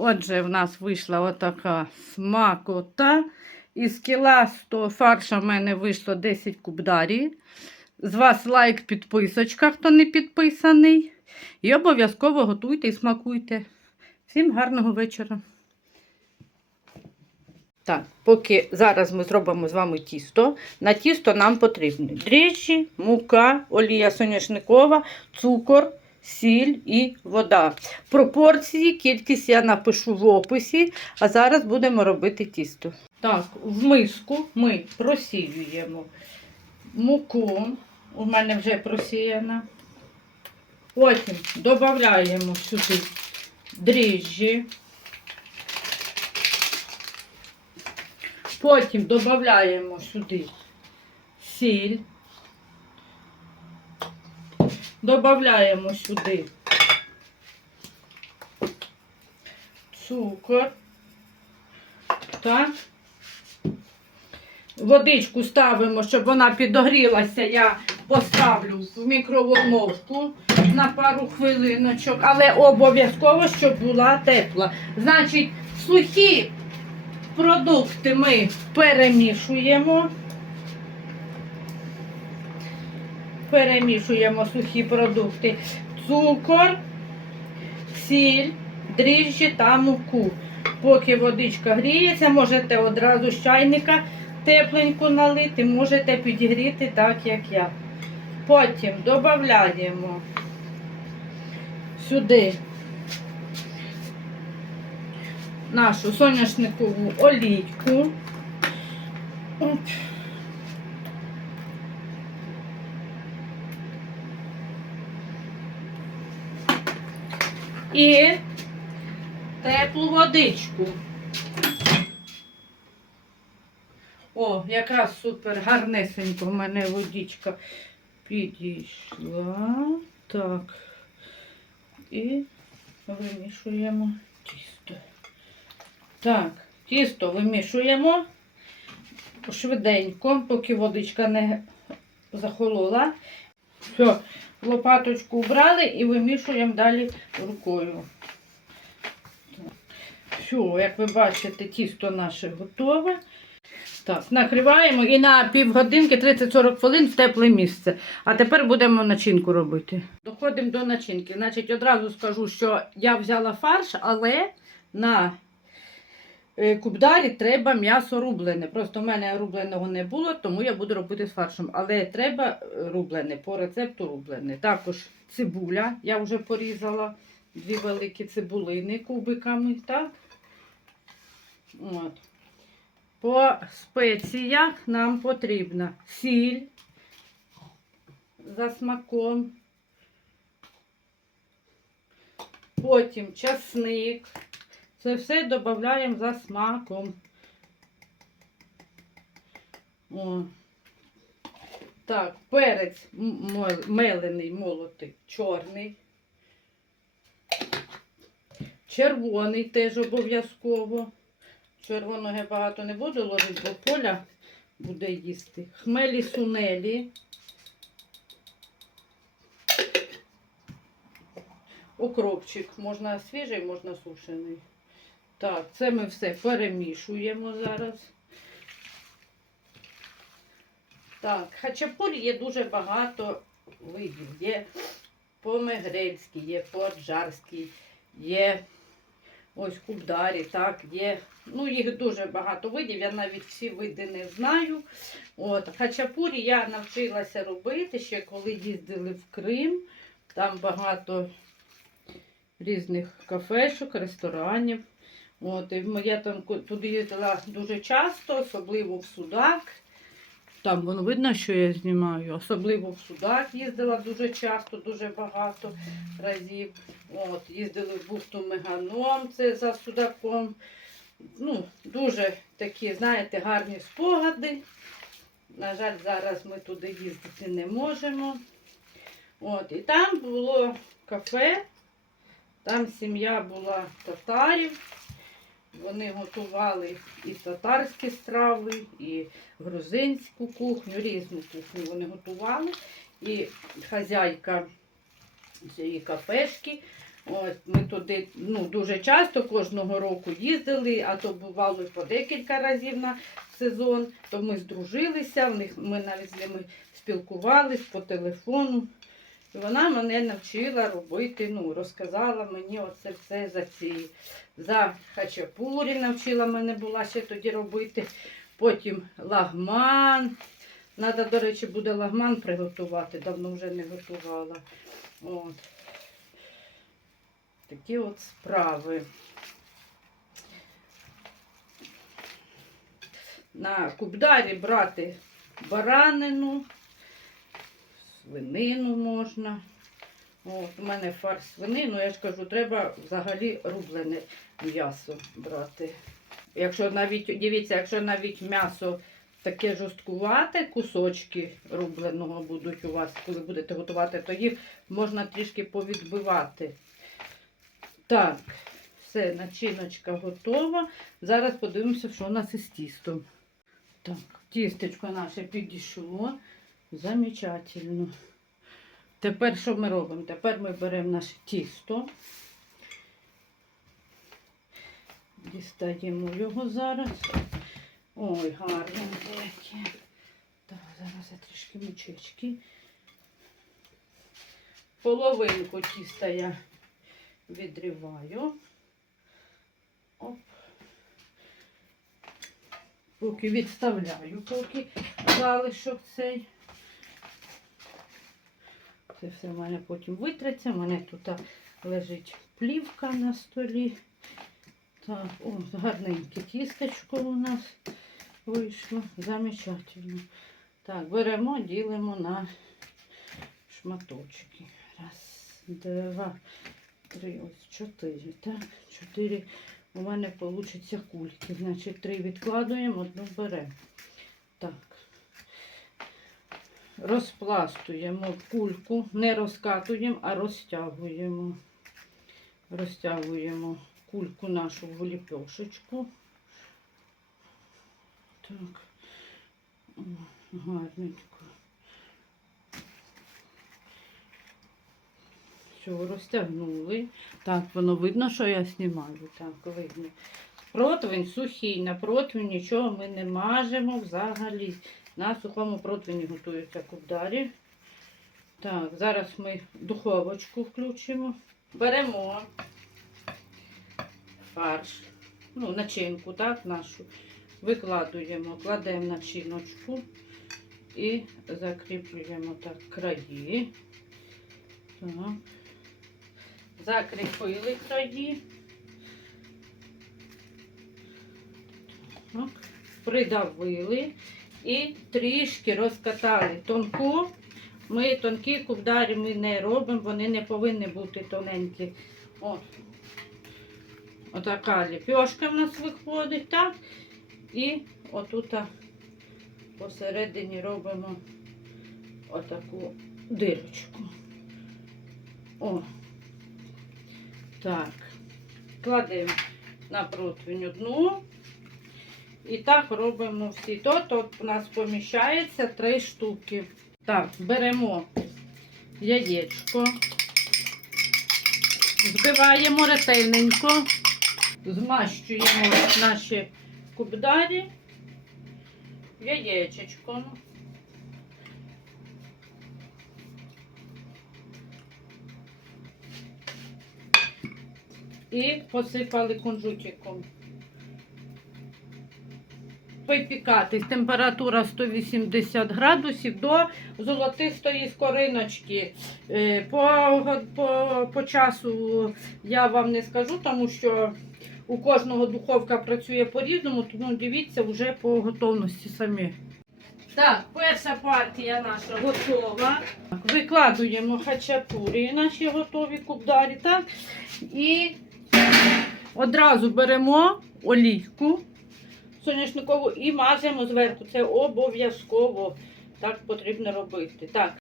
Отже, в нас вийшла отака смакота. Із кіла 100 фарша в мене вийшло 10 кубдарі. З вас лайк, підписочка, хто не підписаний. І обов'язково готуйте і смакуйте. Всім гарного вечора. Так, поки зараз ми зробимо з вами тісто. На тісто нам потрібні дріжджі, мука, олія соняшникова, цукор, сіль і вода. Пропорції, кількість я напишу в описі, а зараз будемо робити тісто. Так, в миску ми просіюємо муку. У мене вже просіяна. Потім додаємо сюди дріжджі. Потім додаємо сюди сіль. Додаємо сюди цукор. Так. Водичку ставимо, щоб вона підогрілася. Я поставлю в мікроволновку на пару хвилиночок, але обов'язково, щоб була тепла. Значить, сухі продукти ми перемішуємо. Перемішуємо сухі продукти. Цукор, сіль, дріжджі та муку. Поки водичка гріється, можете одразу з чайника тепленьку налити, можете підігріти так, як я. Потім додаємо сюди нашу соняшникову олійку. І теплу водичку. О, якраз супер гарнесенько в мене водичка підійшла. Так. І вимішуємо тісто. Так, тісто вимішуємо швиденько, поки водичка не захолола. Все, лопаточку вбрали і вимішуємо далі рукою. Все, як ви бачите, тісто наше готове. Так, накриваємо і на півгодинки 30-40 хвилин в тепле місце. А тепер будемо начинку робити. Доходимо до начинки. Значить, одразу скажу, що я взяла фарш, але на кубдарі треба м'ясо рублене. Просто в мене рубленого не було, тому я буду робити з фаршем. Але треба е, рублене, по рецепту рублене. Також цибуля, я вже порізала дві великі цибулини кубиками. Так? От. По спеціях нам потрібна сіль за смаком, потім часник. Це все додаємо за смаком. О. Так, перець мелений, молотий, чорний. Червоний теж обов'язково. Червоного я багато не буду ложити, бо поля буде їсти. Хмелі сунелі. Окропчик. Можна свіжий, можна сушений. Так, це ми все перемішуємо зараз. Так, хачапурі є дуже багато видів. Є помегрельський, є поджарський, є ось кубдарі, так, є. Ну, їх дуже багато видів, я навіть всі види не знаю. От, хачапурі я навчилася робити ще коли їздили в Крим. Там багато різних кафешок, ресторанів. От, і я там туди їздила дуже часто, особливо в Судак. Там воно видно, що я знімаю. Особливо в Судак їздила дуже часто, дуже багато разів. От, їздили в бухту Меганом, це за Судаком. Ну, дуже такі, знаєте, гарні спогади. На жаль, зараз ми туди їздити не можемо. От, і там було кафе, там сім'я була татарів. Вони готували і татарські страви, і грузинську кухню, різну кухню вони готували. І хазяйка цієї кафешки Ось ми туди ну, дуже часто кожного року їздили, а то бувало по декілька разів на сезон. То ми здружилися, в них ми навіть з ними спілкувались по телефону. Вона мене навчила робити, ну, розказала мені оце все за ці за хачапурі навчила мене була ще тоді робити. Потім лагман. Надо, до речі, буде лагман приготувати, давно вже не готувала. От. Такі от справи. На кубдарі брати баранину, свинину можна. От, у мене фарш свинину, я ж кажу, треба взагалі рублене м'ясо брати. Якщо навіть, дивіться, якщо навіть м'ясо таке жорсткувате, кусочки рубленого будуть у вас, коли будете готувати, то їх можна трішки повідбивати. Так, все, начиночка готова. Зараз подивимося, що у нас із тістом. Так, тістечко наше підійшло. Замечательно. Тепер що ми робимо? Тепер ми беремо наше тісто. Дістаємо його зараз. Ой, гарненьке яке. Так, зараз я трішки мучечки. Половинку тіста я відриваю. Оп. Поки відставляю, поки залишок цей. Це все в мене потім витреться. У мене тут лежить плівка на столі. Так, о, гарненьке тістечко у нас вийшло. Замечательно. Так, беремо, ділимо на шматочки. Раз, два, три, ось чотири. Так, чотири. У мене вийде кульки. Значить, три відкладуємо, одну беремо. Так. Розпластуємо кульку, не розкатуємо, а розтягуємо. Розтягуємо кульку нашу в ліпешечку. Так, гарненько. Все, розтягнули. Так, воно видно, що я знімаю. Так, видно. Противень сухий, на противень нічого ми не мажемо взагалі. На сухому противні готуються кубдарі. Так, зараз ми духовочку включимо. Беремо фарш, ну, начинку, так, нашу. Викладуємо, кладемо начиночку і закріплюємо так краї. Так. Закріпили краї. Так. Придавили і трішки розкатали тонку. Ми тонкі кубдарі ми не робимо, вони не повинні бути тоненькі. От. Отака ліпьошка в нас виходить, так? І отут посередині робимо отаку дирочку. О. Так. Кладемо на противень одну. І так робимо всі. То тут у нас поміщається три штуки. Так, беремо яєчко, збиваємо ретельненько, змащуємо наші кубдарі яєчечком. І посипали кунжутиком. Випікати температура 180 градусів до золотистої скориночки. Е, По, по, по часу я вам не скажу, тому що у кожного духовка працює по-різному, тому дивіться вже по готовності самі. Так, перша партія наша готова. Викладуємо хачапурі наші готові кубдарі. Так? І одразу беремо олійку соняшникову і мажемо зверху. Це обов'язково так потрібно робити. Так,